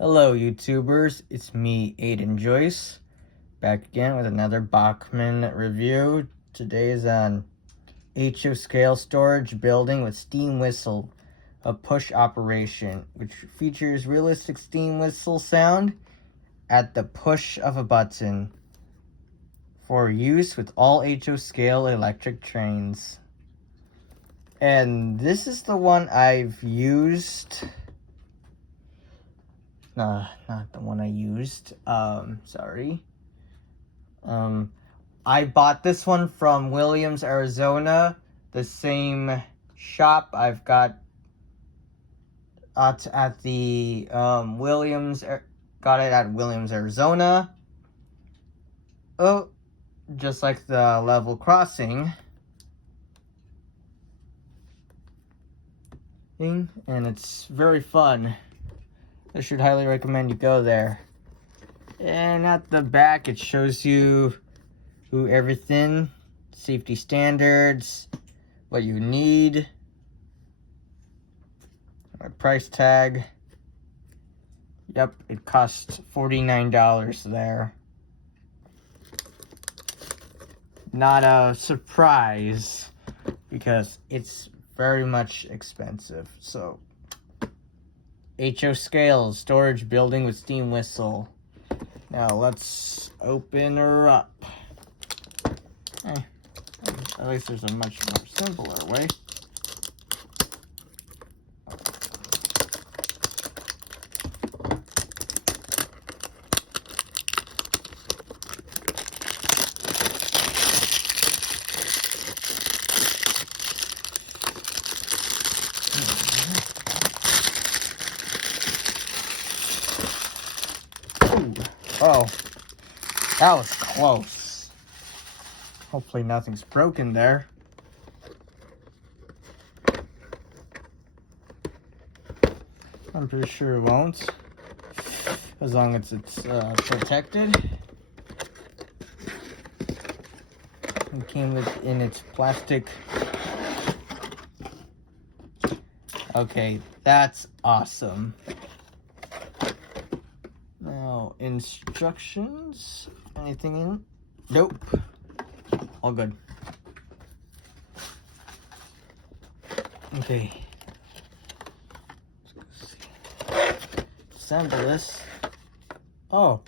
Hello YouTubers, it's me, Aiden Joyce, back again with another Bachmann review. Today is on HO scale storage building with steam whistle, a push operation, which features realistic steam whistle sound at the push of a button for use with all HO scale electric trains. And this is the one I've used. Not the one I used. Sorry. I bought this one from Williams, Arizona. The same shop I've got at the Williams. Got it at Williams, Arizona. Oh, just like the level crossing thing, and it's very fun. I should highly recommend you go there. And at the back, it shows you everything, safety standards, what you need, my price tag. Yep, it costs $49 there. Not a surprise, because it's very much expensive. So, HO scale storage building with steam whistle. Now let's open her up. At least there's a much more simpler way. Oh, that was close. Hopefully nothing's broken there. I'm pretty sure it won't, as long as it's protected. It came in its plastic. Okay, that's awesome. Now, instructions. Anything in? Nope. All good. Okay. Let's go see. Assemble this. Oh,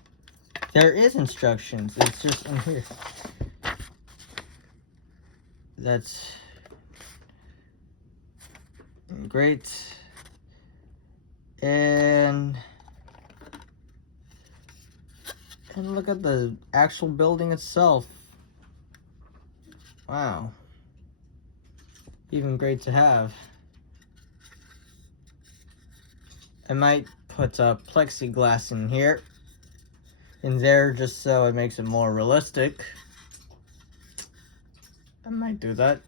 there is instructions. It's just in here. That's great. And look at the actual building itself. Wow. Even great to have. I might put plexiglass in there just so it makes it more realistic. I might do that.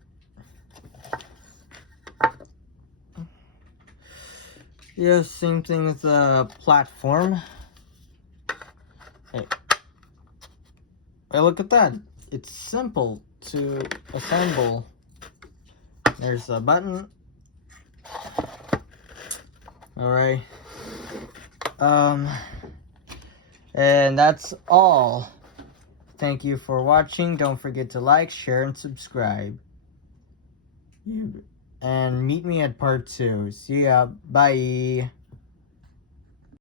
Yeah, same thing with the platform. Hey, look at that. It's simple to assemble. There's a button. Alright. And that's all. Thank you for watching. Don't forget to like, share, and subscribe. And meet me at part 2. See ya. Bye.